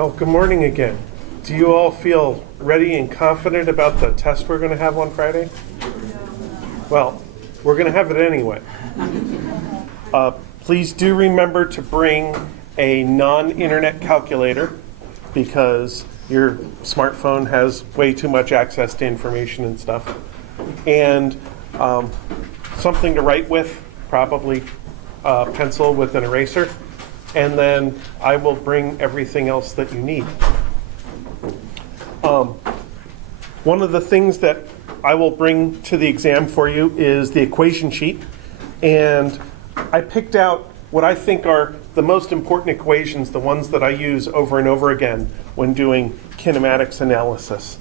Well, good morning again. Do you all feel ready and confident about the test we're going to have on Friday? Well, we're going to have it anyway. Please do remember to bring a non-internet calculator because your smartphone has way too much access to information and stuff. And something to write with, probably a pencil with an eraser. And then I will bring everything else that you need. One of the things that I will bring to the exam for you is the equation sheet. And I picked out what I think are the most important equations, the ones that I use over and over again when doing kinematics analysis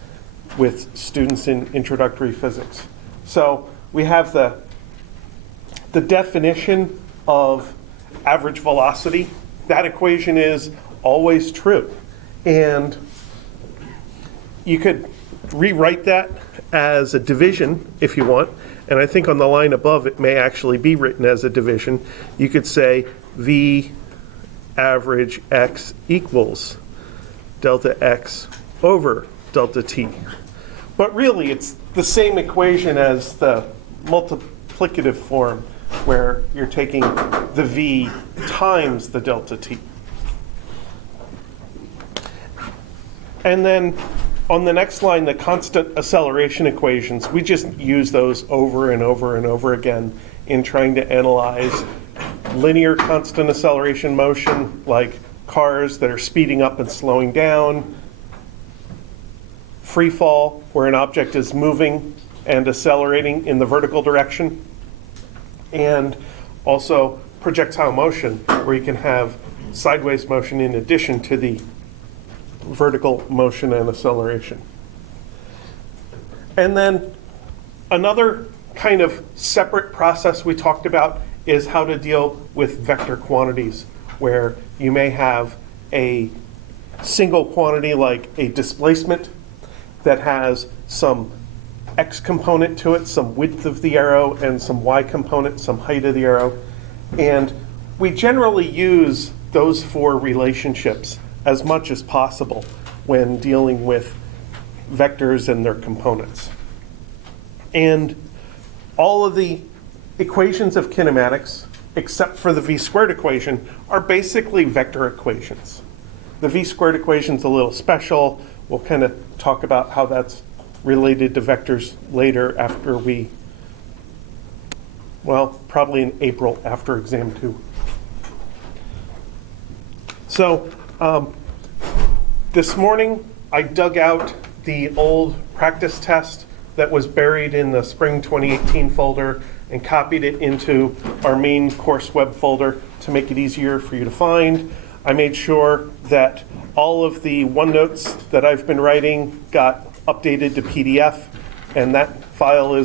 with students in introductory physics. So we have the definition of average velocity. That equation is always true. And you could rewrite that as a division if you want. And I think on the line above it may actually be written as a division. You could say V average X equals delta X over delta T. But really it's the same equation as the multiplicative form, where you're taking the V times the delta T. And then on the next line, the constant acceleration equations, we just use those over and over and over again in trying to analyze linear constant acceleration motion, like cars that are speeding up and slowing down, free fall, where an object is moving and accelerating in the vertical direction, and also projectile motion, where you can have sideways motion in addition to the vertical motion and acceleration. And then another kind of separate process we talked about is how to deal with vector quantities, where you may have a single quantity like a displacement that has some X component to it, some width of the arrow, and some Y component, some height of the arrow. And we generally use those four relationships as much as possible when dealing with vectors and their components. And all of the equations of kinematics, except for the v-squared equation, are basically vector equations. The v-squared equation's a little special. We'll kind of talk about how that's related to vectors later after probably in April after exam 2. So this morning I dug out the old practice test that was buried in the spring 2018 folder and copied it into our main course web folder to make it easier for you to find. I made sure that all of the OneNotes that I've been writing got updated to PDF, and that file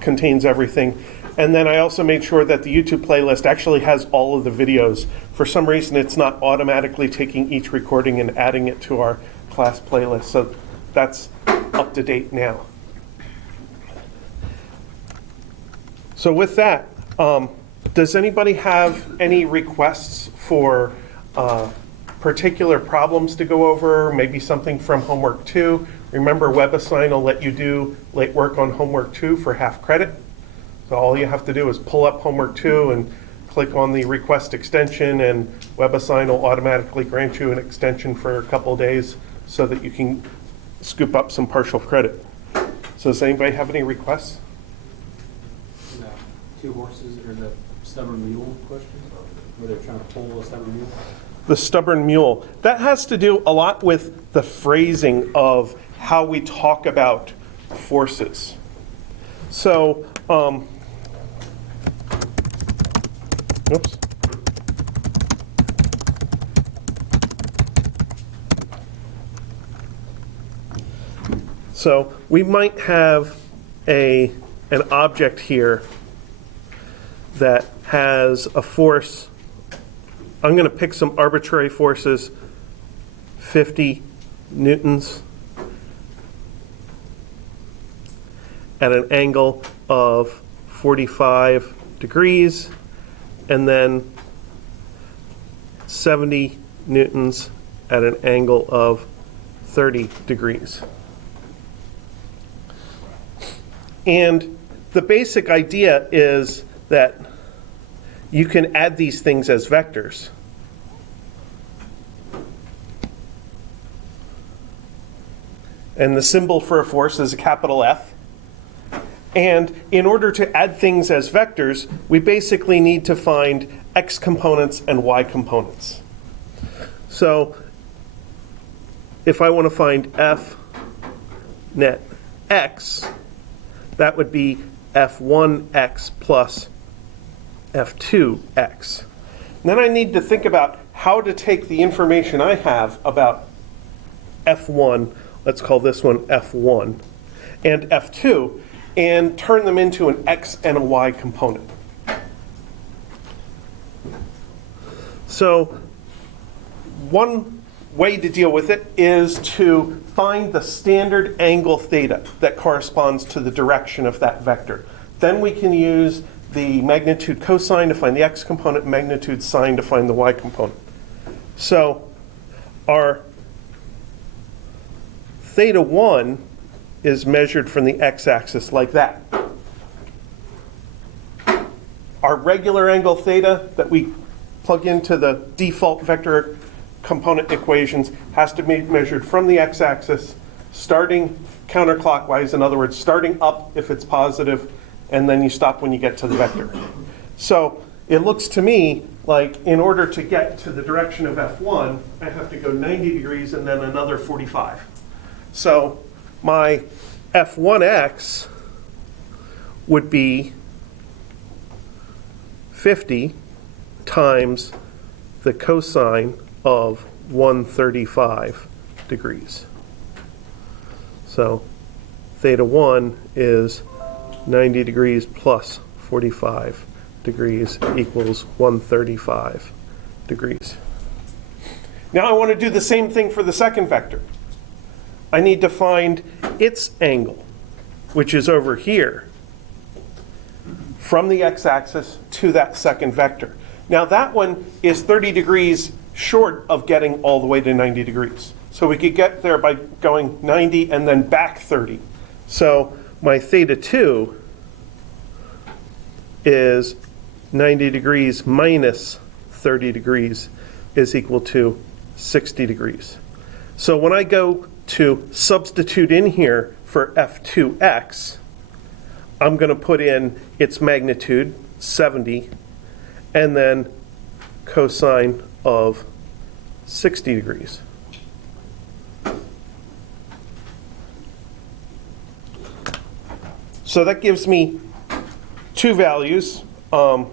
contains everything. And then I also made sure that the YouTube playlist actually has all of the videos. For some reason, it's not automatically taking each recording and adding it to our class playlist, so that's up to date now. So with that, does anybody have any requests for particular problems to go over, maybe something from homework 2? Remember, WebAssign will let you do late work on homework 2 for half credit. So all you have to do is pull up homework 2 and click on the request extension, and WebAssign will automatically grant you an extension for a couple of days so that you can scoop up some partial credit. So does anybody have any requests? The 2 horses, or the stubborn mule question, where they're trying to pull a stubborn mule? The stubborn mule. That has to do a lot with the phrasing of how we talk about forces. So, oops. So we might have an object here that has a force. I'm going to pick some arbitrary forces, 50 newtons at an angle of 45 degrees, and then 70 newtons at an angle of 30 degrees. And the basic idea is that you can add these things as vectors. And the symbol for a force is a capital F. And in order to add things as vectors, we basically need to find x components and y components. So if I want to find F net x, that would be F1x plus F2x. Then I need to think about how to take the information I have about F1, let's call this one F1, and F2, and turn them into an x and a y component. So one way to deal with it is to find the standard angle theta that corresponds to the direction of that vector. Then we can use the magnitude cosine to find the x component, magnitude sine to find the y component. So our theta 1 is measured from the x-axis like that. Our regular angle theta that we plug into the default vector component equations has to be measured from the x-axis, starting counterclockwise, in other words, starting up if it's positive, and then you stop when you get to the vector. So it looks to me like in order to get to the direction of F1, I have to go 90 degrees and then another 45. So my F1x would be 50 times the cosine of 135 degrees. So theta 1 is 90 degrees plus 45 degrees equals 135 degrees. Now I want to do the same thing for the second vector. I need to find its angle, which is over here, from the x-axis to that second vector. Now that one is 30 degrees short of getting all the way to 90 degrees. So we could get there by going 90 and then back 30. So my theta 2 is 90 degrees minus 30 degrees is equal to 60 degrees. So when I go to substitute in here for F2x, I'm going to put in its magnitude, 70, and then cosine of 60 degrees. So that gives me two values that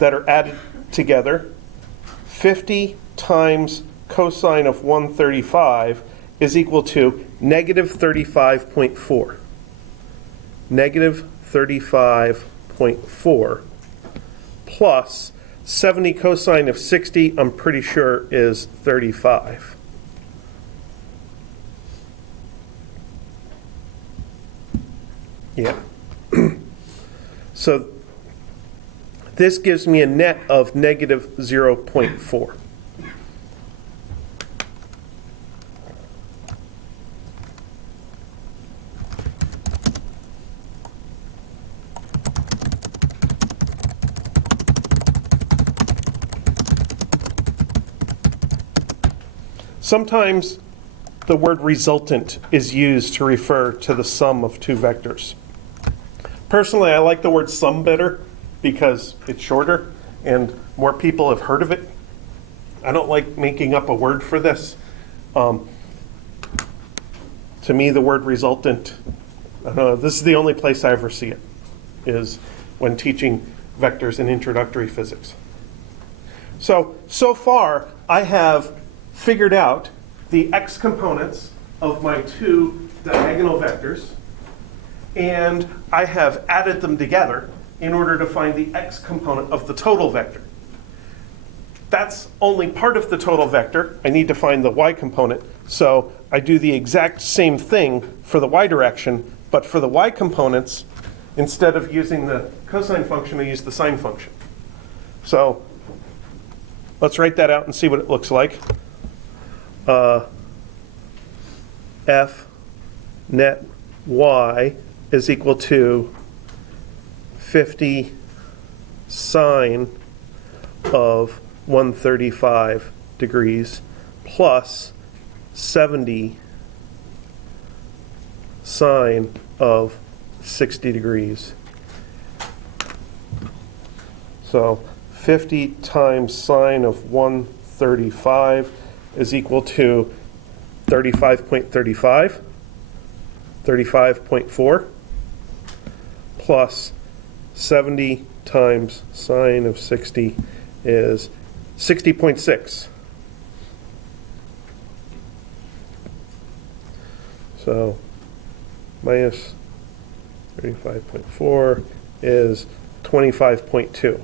are added together. 50 times cosine of 135 is equal to negative 35.4. Negative 35.4 plus 70 cosine of 60, I'm pretty sure is 35. Yeah. So this gives me a net of negative 0.4. Sometimes the word resultant is used to refer to the sum of two vectors. Personally, I like the word sum better because it's shorter and more people have heard of it. I don't like making up a word for this. To me, the word resultant, I don't know, this is the only place I ever see it, is when teaching vectors in introductory physics. So far, I have figured out the x components of my two diagonal vectors, and I have added them together in order to find the x component of the total vector. That's only part of the total vector. I need to find the y component, so I do the exact same thing for the y direction, but for the y components, instead of using the cosine function, I use the sine function. So let's write that out and see what it looks like. F net y is equal to 50 sine of 135 degrees plus 70 sine of 60 degrees. So 50 times sine of 135 is equal to 35.35, 35.4, plus 70 times sine of 60 is 60.6. So minus 35.4 is 25.2.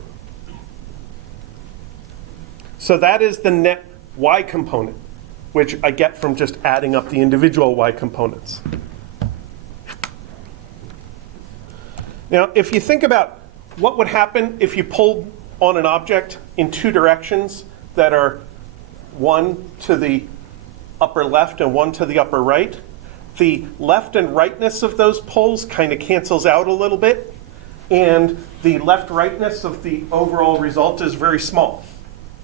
So that is the net y component, which I get from just adding up the individual y components. Now, if you think about what would happen if you pulled on an object in two directions that are one to the upper left and one to the upper right, the left and rightness of those pulls kind of cancels out a little bit, and the left-rightness of the overall result is very small,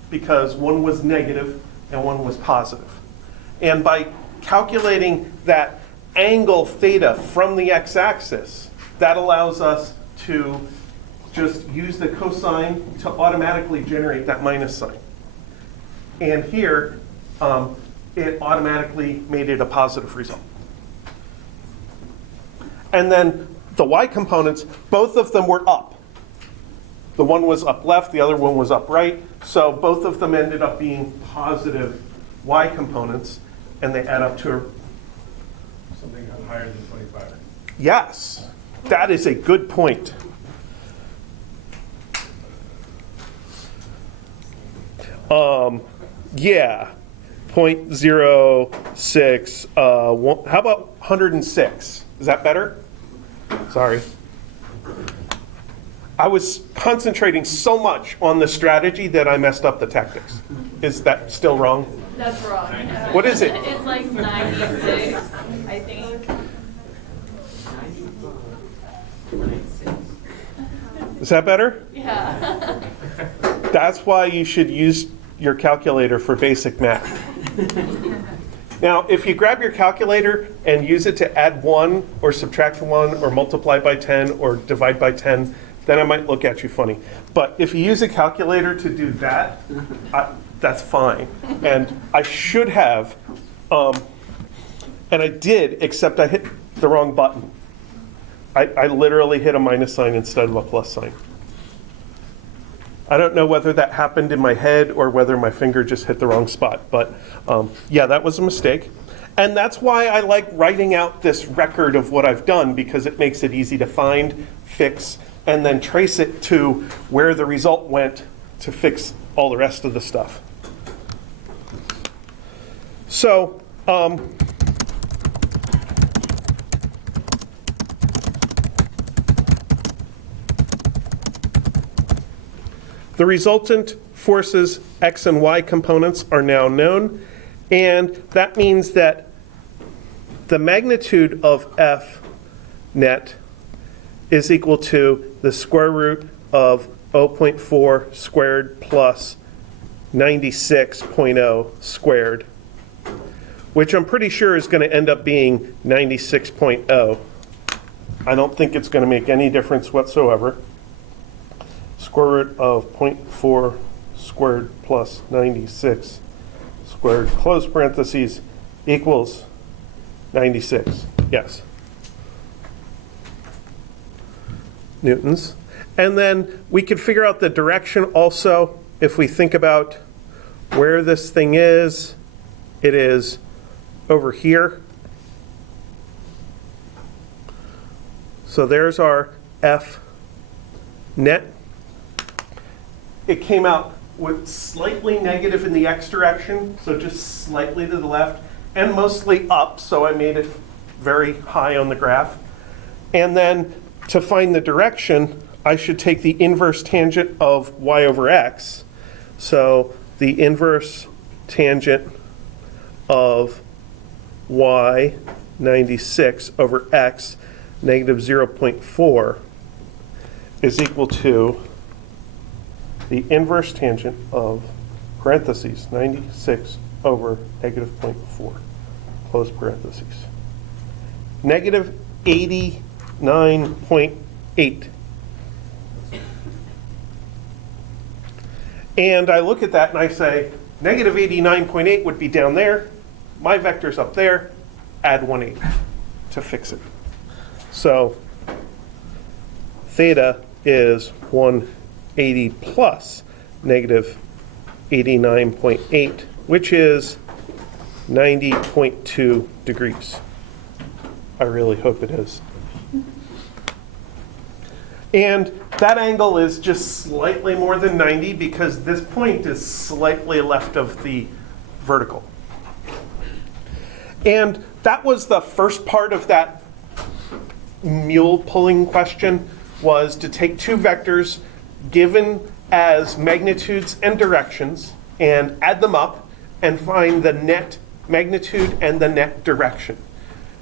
because one was negative and one was positive. And by calculating that angle theta from the x-axis, that allows us to just use the cosine to automatically generate that minus sign. And here, it automatically made it a positive result. And then the y components, both of them were up. The one was up left, the other one was up right. So both of them ended up being positive y components, and they add up to something higher than 25. Yes, that is a good point. Yeah, 0.06, how about 106? Is that better? Sorry. I was concentrating so much on the strategy that I messed up the tactics. Is that still wrong? That's wrong. What is it? It's like 96, I think. Is that better? Yeah. That's why you should use your calculator for basic math. Now, if you grab your calculator and use it to add 1 or subtract 1 or multiply by 10 or divide by 10, then I might look at you funny. But if you use a calculator to do that, that's fine. And I should have, and I did, except I hit the wrong button. I literally hit a minus sign instead of a plus sign. I don't know whether that happened in my head or whether my finger just hit the wrong spot, but yeah, that was a mistake. And that's why I like writing out this record of what I've done, because it makes it easy to find, fix, and then trace it to where the result went to fix all the rest of the stuff. So, the resultant forces x and y components are now known, and that means that the magnitude of F net is equal to the square root of 0.4 squared plus 96.0 squared, which I'm pretty sure is going to end up being 96.0. I don't think it's going to make any difference whatsoever. Square root of 0.4 squared plus 96 squared, close parentheses, equals 96. Yes. Newtons. And then we could figure out the direction also if we think about where this thing is. It is over here. So there's our F net. It came out with slightly negative in the x direction, so just slightly to the left, and mostly up, so I made it very high on the graph. And then to find the direction, I should take the inverse tangent of y over x. So the inverse tangent of y 96 over x negative 0.4 is equal to the inverse tangent of parentheses 96 over negative 0.4, close parentheses. Negative 89.8. And I look at that and I say, negative 89.8 would be down there, my vector's up there, add 1/8 to fix it. So theta is 180 plus negative 89.8, which is 90.2 degrees. I really hope it is. And that angle is just slightly more than 90 because this point is slightly left of the vertical. And that was the first part of that mule pulling question, was to take two vectors given as magnitudes and directions and add them up and find the net magnitude and the net direction.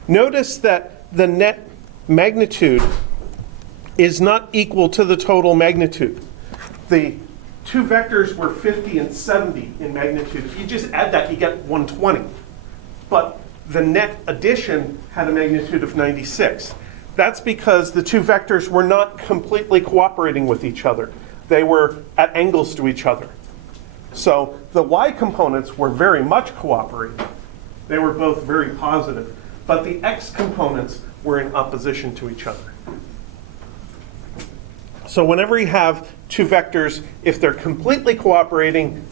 Notice that the net magnitude is not equal to the total magnitude. The two vectors were 50 and 70 in magnitude. If you just add that, you get 120. But the net addition had a magnitude of 96. That's because the two vectors were not completely cooperating with each other. They were at angles to each other. So the y components were very much cooperating. They were both very positive. But the x components were in opposition to each other. So whenever you have two vectors, if they're completely cooperating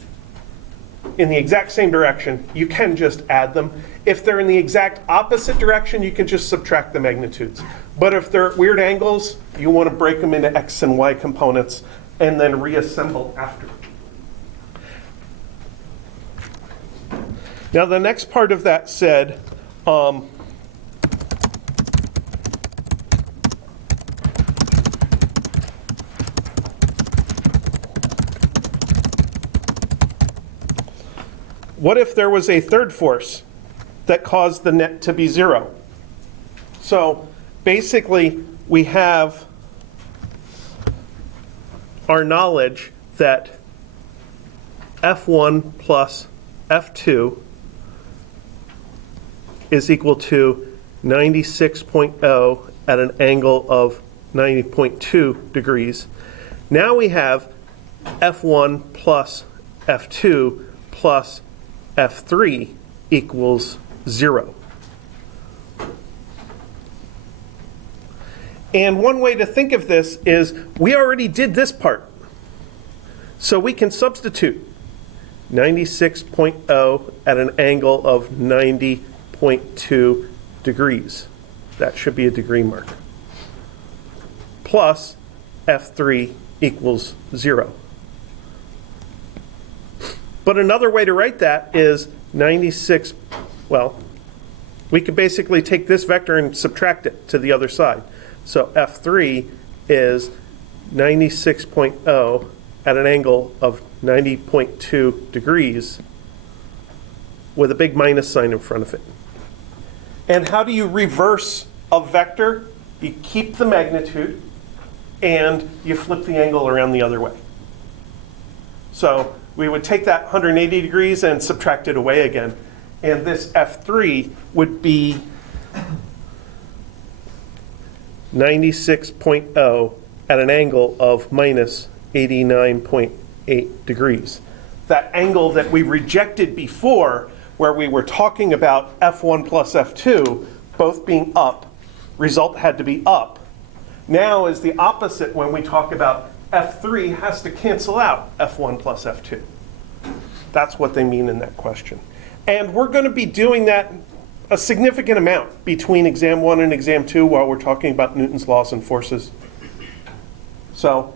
in the exact same direction, you can just add them. If they're in the exact opposite direction, you can just subtract the magnitudes. But if they're at weird angles, you want to break them into x and y components and then reassemble after. Now the next part of that said, what if there was a third force that caused the net to be 0? So basically, we have our knowledge that F1 plus F2 is equal to 96.0 at an angle of 90.2 degrees. Now we have F1 plus F2 plus F3 equals 0. And one way to think of this is we already did this part. So we can substitute 96.0 at an angle of 90.2 degrees. That should be a degree mark. Plus F3 equals 0. But another way to write that is 96, well, we could basically take this vector and subtract it to the other side. So F3 is 96.0 at an angle of 90.2 degrees with a big minus sign in front of it. And how do you reverse a vector? You keep the magnitude and you flip the angle around the other way. So we would take that 180 degrees and subtract it away again. And this F3 would be 96.0 at an angle of minus 89.8 degrees. That angle that we rejected before, where we were talking about F1 plus F2 both being up, result had to be up, now is the opposite when we talk about F3 has to cancel out F1 plus F2. That's what they mean in that question. And we're going to be doing that a significant amount between exam 1 and exam 2 while we're talking about Newton's laws and forces. So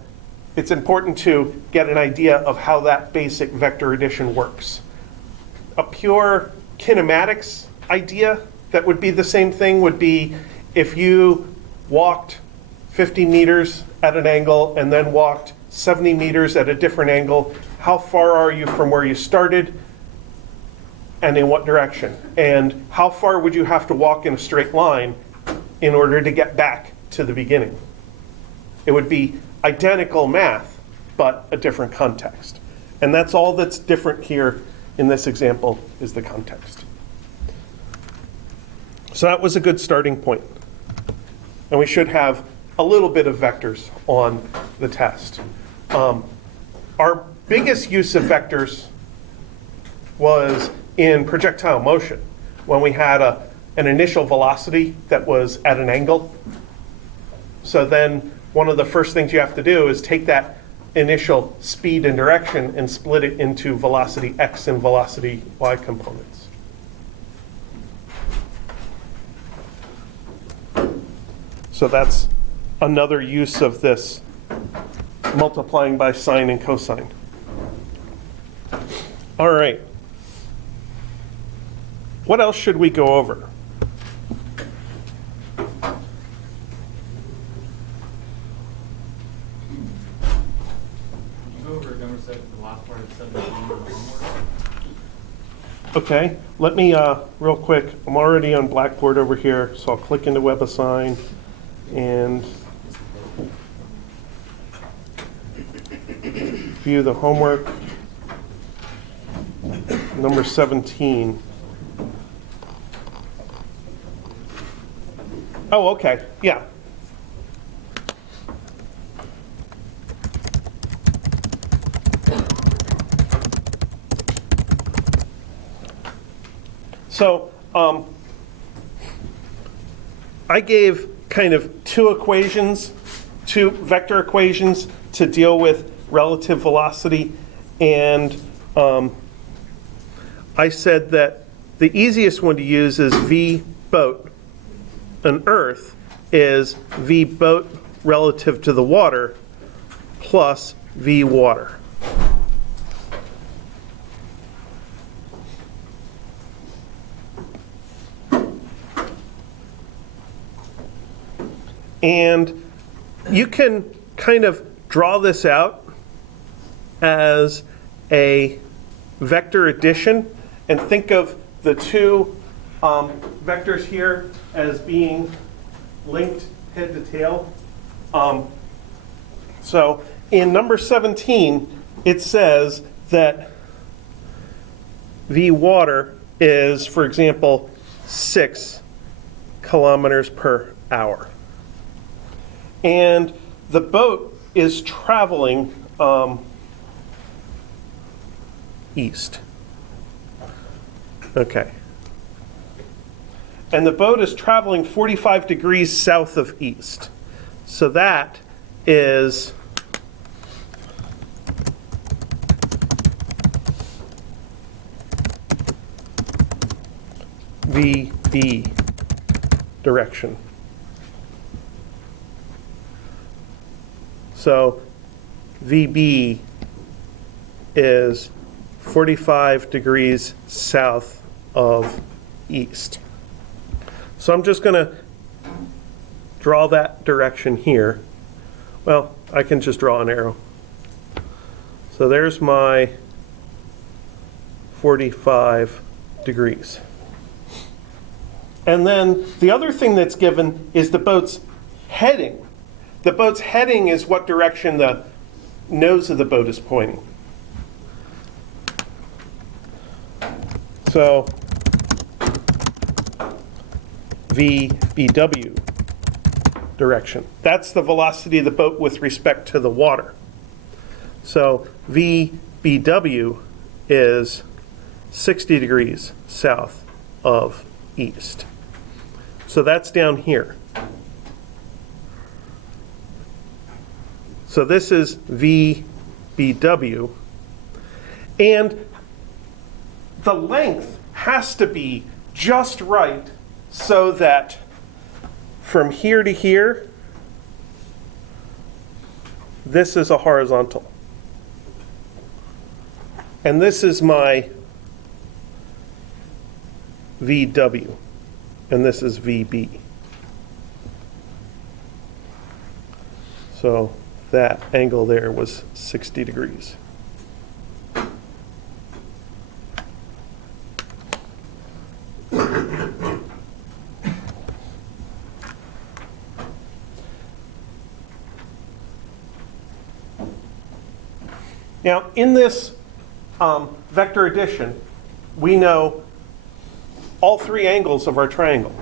it's important to get an idea of how that basic vector addition works. A pure kinematics idea that would be the same thing would be if you walked 50 meters at an angle and then walked 70 meters at a different angle, how far are you from where you started? and in what direction? And how far would you have to walk in a straight line in order to get back to the beginning? It would be identical math, but a different context. And that's all that's different here in this example is the context. So that was a good starting point. And we should have a little bit of vectors on the test. Our biggest use of vectors was in projectile motion, when we had an initial velocity that was at an angle. So then one of the first things you have to do is take that initial speed and direction and split it into velocity x and velocity y components. So that's another use of this multiplying by sine and cosine. All right. What else should we go over? You go over number 7, the last part of 17 on the homework. Okay, let me, real quick, I'm already on Blackboard over here, so I'll click into WebAssign and view the homework. Number 17. Oh, okay, yeah. So I gave kind of two vector equations to deal with relative velocity, and I said that the easiest one to use is v boat. An earth is v boat relative to the water plus v water. And you can kind of draw this out as a vector addition and think of the two vectors here as being linked head to tail. So in number 17, it says that v water is, for example, 6 kilometers per hour. And the boat is traveling east. Okay. And the boat is traveling 45 degrees south of east. So that is VB direction. So VB is 45 degrees south of east. So I'm just going to draw that direction here. Well, I can just draw an arrow. So there's my 45 degrees. And then the other thing that's given is the boat's heading. The boat's heading is what direction the nose of the boat is pointing. So VBW direction. That's the velocity of the boat with respect to the water. So VBW is 60 degrees south of east. So that's down here. So this is VBW. And the length has to be just right so that from here to here, this is a horizontal. And this is my VW, and this is VB. So that angle there was 60 degrees. Now, in this vector addition, we know all three angles of our triangle.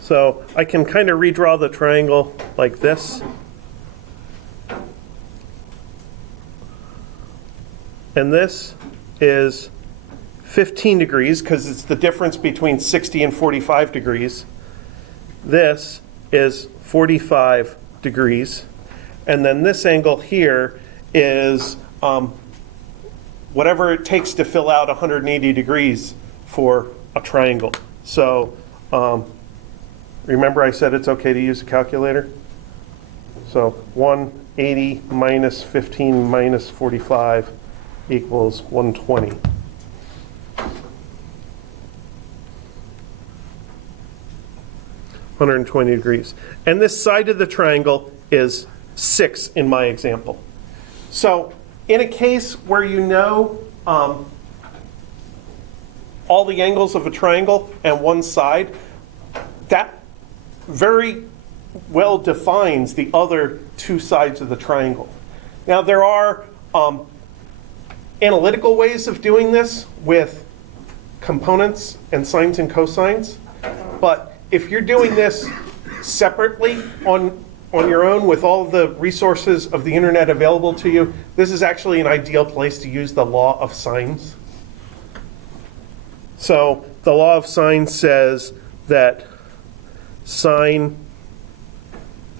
So I can kind of redraw the triangle like this. And this is 15 degrees because it's the difference between 60 and 45 degrees. This is 45 degrees. And then this angle here is whatever it takes to fill out 180 degrees for a triangle. So remember I said it's okay to use a calculator? So 180 minus 15 minus 45 equals 120. degrees. And this side of the triangle is 6 in my example. So in a case where you know all the angles of a triangle and one side, that very well defines the other two sides of the triangle. Now there are analytical ways of doing this with components and sines and cosines, but if you're doing this separately on your own with all the resources of the internet available to you, this is actually an ideal place to use the law of sines. So the law of sines says that sine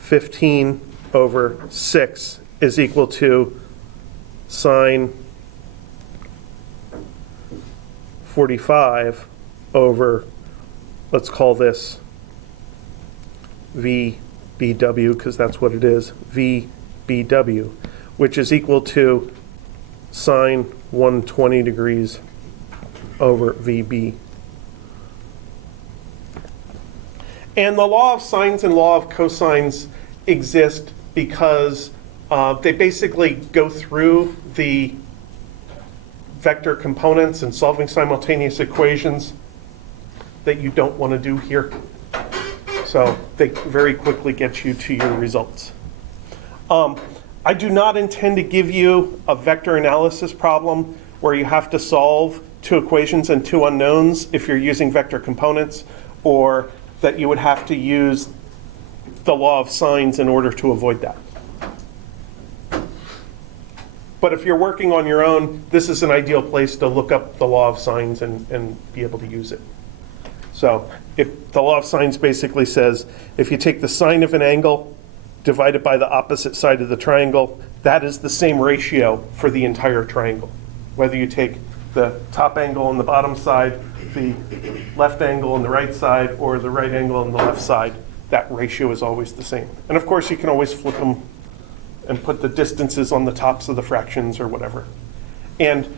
15 over 6 is equal to sine 45 over, let's call this VBW, because that's what it is, VBW, which is equal to sine 120 degrees over VB. And the law of sines and law of cosines exist because they basically go through the vector components and solving simultaneous equations that you don't want to do here. So they very quickly get you to your results. I do not intend to give you a vector analysis problem where you have to solve two equations and two unknowns if you're using vector components, or that you would have to use the law of sines in order to avoid that. But if you're working on your own, this is an ideal place to look up the law of sines and be able to use it. So if the law of sines basically says, if you take the sine of an angle divided by the opposite side of the triangle, that is the same ratio for the entire triangle. Whether you take the top angle on the bottom side, the left angle on the right side, or the right angle on the left side, that ratio is always the same. And of course, you can always flip them and put the distances on the tops of the fractions or whatever. And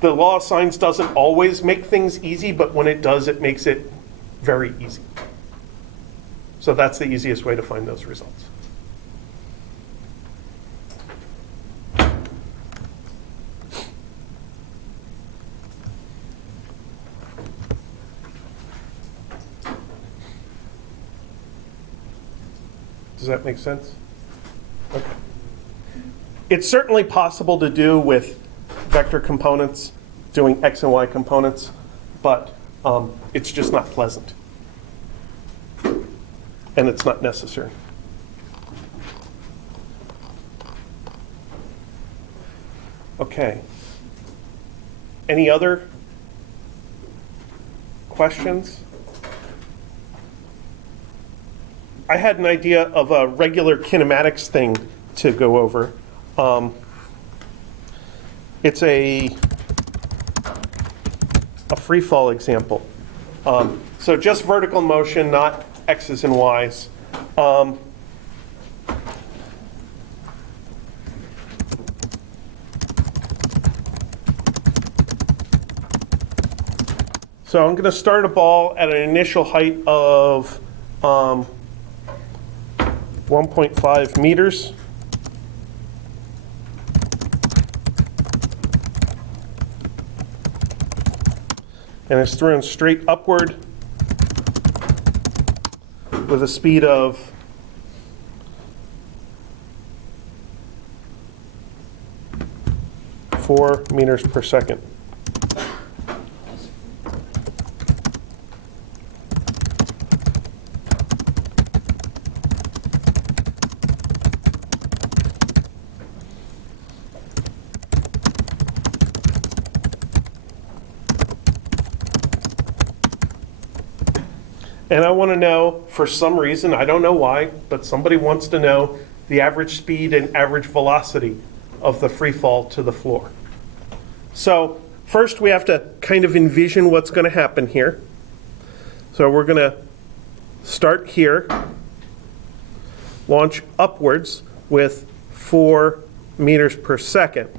the law of sines doesn't always make things easy, but when it does, it makes it very easy. So that's the easiest way to find those results. Does that make sense? Okay. It's certainly possible to do with vector components, doing x and y components, but it's just not pleasant. And it's not necessary. Okay. Any other questions? I had an idea of a regular kinematics thing to go over. It's a free fall example. So just vertical motion, not x's and y's. So I'm going to start a ball at an initial height of 1.5 meters. And it's thrown straight upward with a speed of 4 meters per second. And I want to know, for some reason, I don't know why, but somebody wants to know the average speed and average velocity of the free fall to the floor. So first we have to kind of envision what's going to happen here. So we're going to start here, launch upwards with 4 meters per second.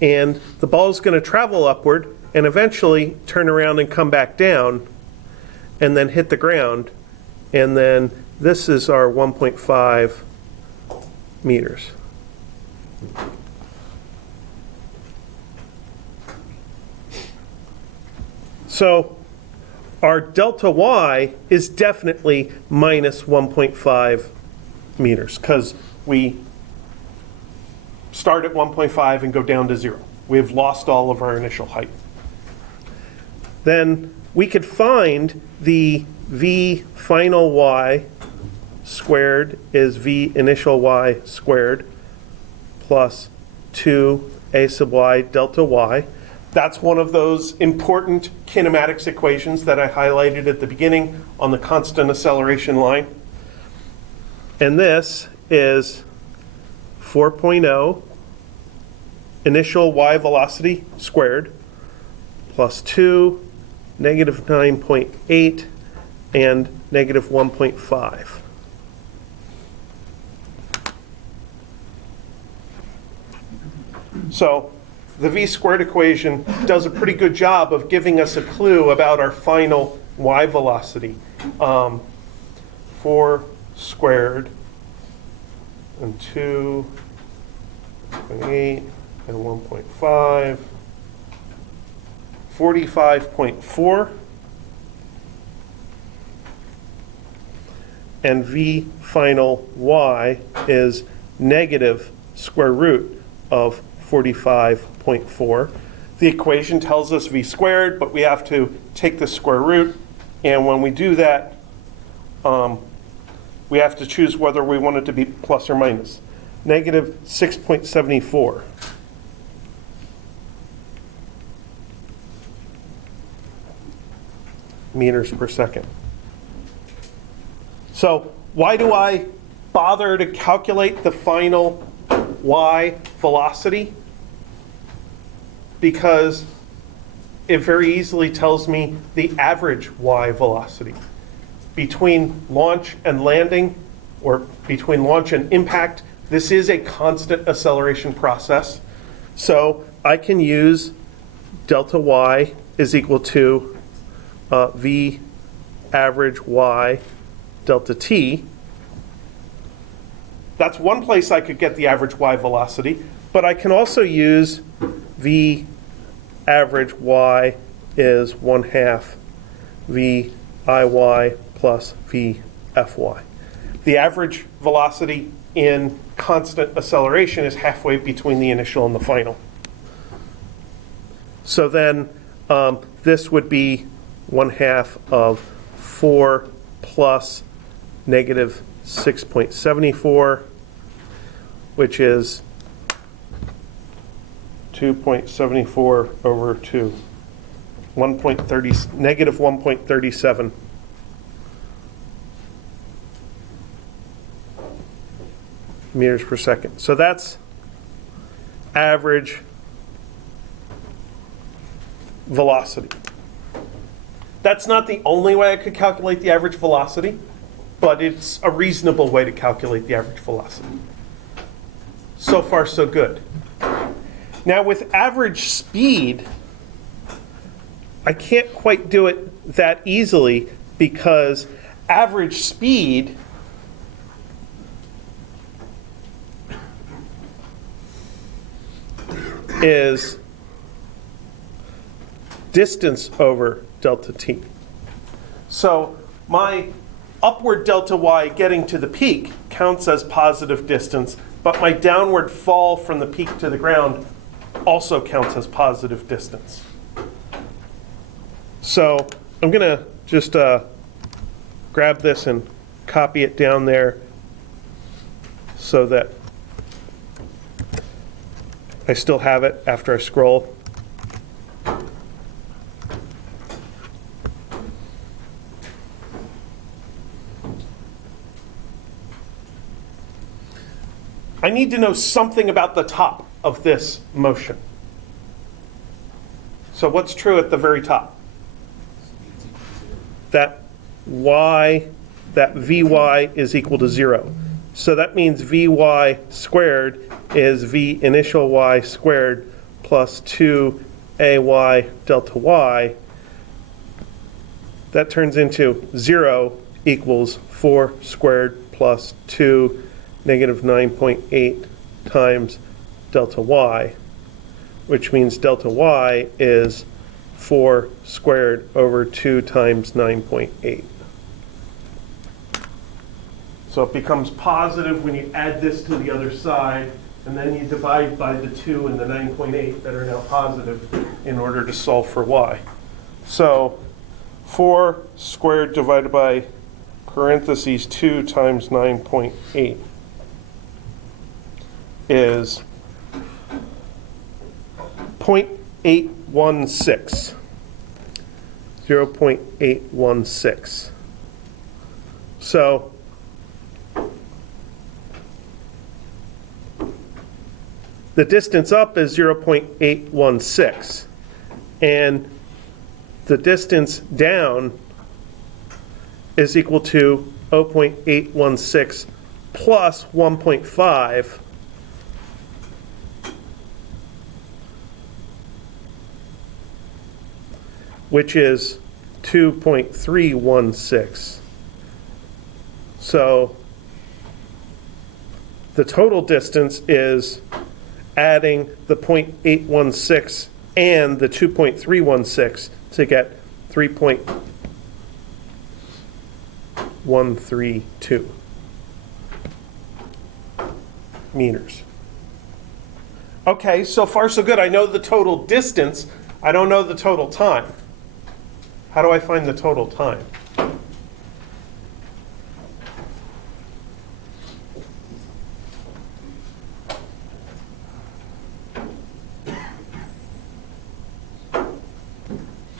And the ball is going to travel upward and eventually turn around and come back down and then hit the ground. And then this is our 1.5 meters. So our delta y is definitely minus 1.5 meters because we start at 1.5 and go down to 0. We've lost all of our initial height. Then we could find the v final y squared is v initial y squared plus 2a sub y delta y. That's one of those important kinematics equations that I highlighted at the beginning on the constant acceleration line. And this is 4.0 initial y velocity squared plus 2, negative 9.8, and negative 1.5. So the v squared equation does a pretty good job of giving us a clue about our final y velocity. 4 squared and 2.8 and 1.5. 45.4. And v final y is negative square root of 45.4. The equation tells us v squared, but we have to take the square root. And when we do that, we have to choose whether we want it to be plus or minus. Negative 6.74. Meters per second. So why do I bother to calculate the final y velocity? Because it very easily tells me the average y velocity. Between launch and landing, or between launch and impact, this is a constant acceleration process. So I can use delta y is equal to v average y delta t. That's one place I could get the average y velocity, but I can also use v average y is 1/2 v iy plus v fy. The average velocity in constant acceleration is halfway between the initial and the final. So then this would be 1/2 of 4 plus negative 6.74, which is 2.74 over 2, negative 1.37. Meters per second. So that's average velocity. That's not the only way I could calculate the average velocity, but it's a reasonable way to calculate the average velocity. So far, so good. Now with average speed, I can't quite do it that easily because average speed is distance over delta t. So my upward delta y getting to the peak counts as positive distance, but my downward fall from the peak to the ground also counts as positive distance. So I'm going to just grab this and copy it down there so that I still have it after I scroll. I need to know something about the top of this motion. So what's true at the very top? That y, that vy is equal to 0. So that means vy squared is v initial y squared plus 2ay delta y. That turns into 0 equals 4 squared plus 2 negative 9.8 times delta y, which means delta y is 4 squared over 2 times 9.8. So it becomes positive when you add this to the other side, and then you divide by the 2 and the 9.8 that are now positive in order to solve for y. So 4 squared divided by parentheses 2 times 9.8 is 0.816. 0.816. So the distance up is 0.816, and the distance down is equal to 0.816 plus 1.5, which is 2.316. So the total distance is adding the 0.816 and the 2.316 to get 3.132 meters. Okay, so far so good. I know the total distance. I don't know the total time. How do I find the total time?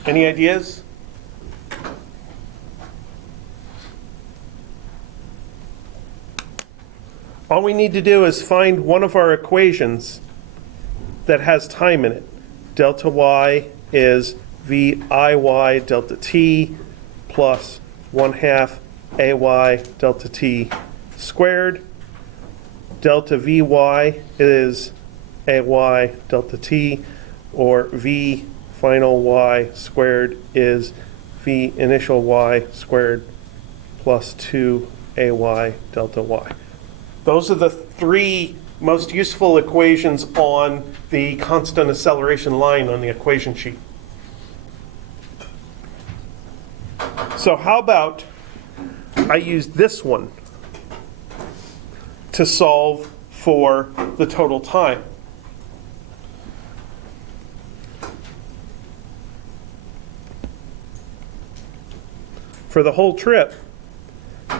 Any ideas? All we need to do is find one of our equations that has time in it. Delta y is VIY delta t plus 1/2 AY delta t squared. Delta VY is AY delta t, or V final y squared is V initial y squared plus 2AY delta y. Those are the three most useful equations on the constant acceleration line on the equation sheet. So how about I use this one to solve for the total time? For the whole trip,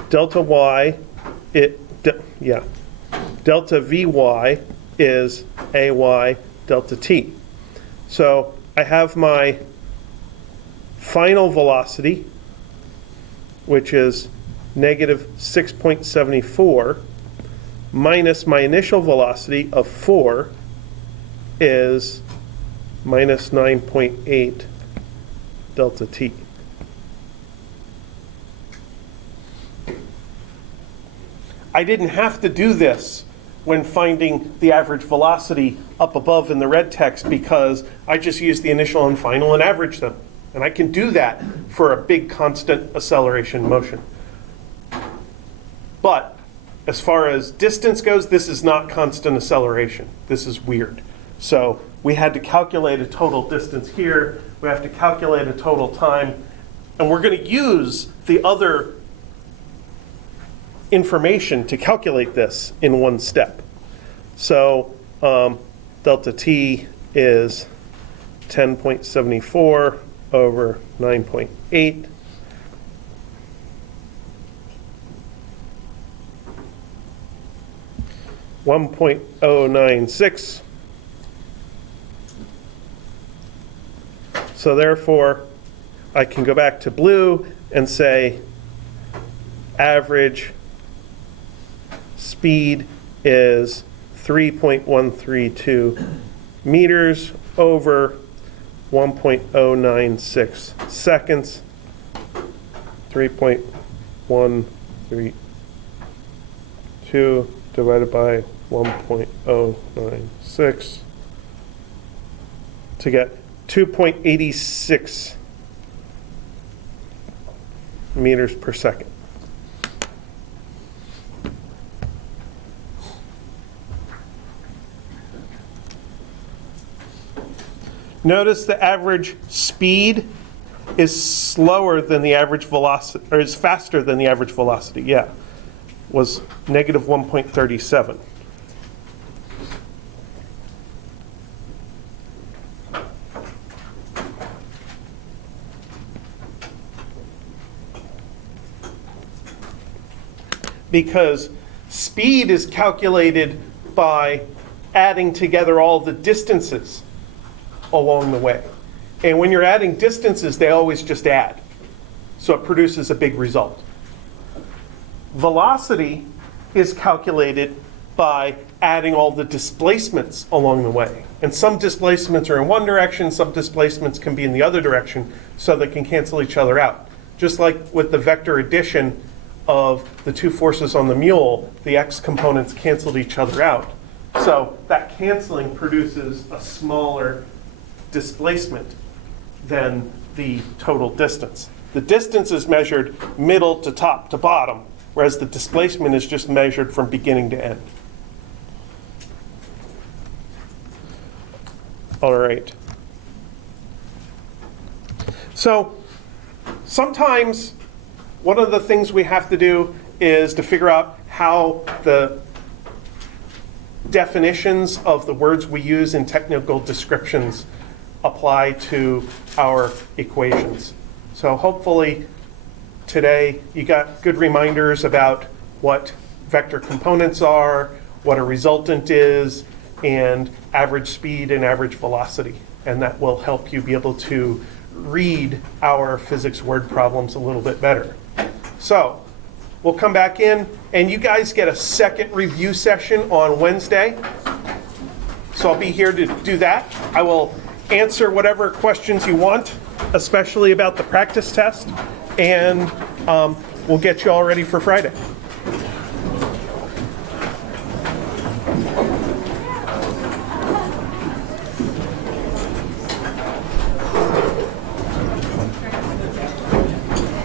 delta y, delta Vy is AY delta t. So I have my final velocity, which is negative 6.74, minus my initial velocity of 4 is minus 9.8 delta t. I didn't have to do this when finding the average velocity up above in the red text because I just used the initial and final and averaged them. And I can do that for a big constant acceleration motion. But as far as distance goes, this is not constant acceleration. This is weird. So we had to calculate a total distance here. We have to calculate a total time. And we're going to use the other information to calculate this in one step. So delta t is 10.74 over 9.8. .096. So therefore, I can go back to blue and say average speed is 3.132 meters over 1.096 seconds. 3.132 divided by 1.096 to get 2.86 meters per second. Notice the average speed is slower than the average velocity, or is faster than the average velocity, yeah. Was negative 1.37. Because speed is calculated by adding together all the distances along the way. And when you're adding distances, they always just add. So it produces a big result. Velocity is calculated by adding all the displacements along the way. And some displacements are in one direction, some displacements can be in the other direction, so they can cancel each other out. Just like with the vector addition of the two forces on the mule, the x components canceled each other out. So that canceling produces a smaller displacement than the total distance. The distance is measured middle to top to bottom, whereas the displacement is just measured from beginning to end. All right. So sometimes one of the things we have to do is to figure out how the definitions of the words we use in technical descriptions apply to our equations. So hopefully today you got good reminders about what vector components are, what a resultant is, and average speed and average velocity. And that will help you be able to read our physics word problems a little bit better. So we'll come back in, and you guys get a second review session on Wednesday. So I'll be here to do that. I will answer whatever questions you want, especially about the practice test, and we'll get you all ready for Friday.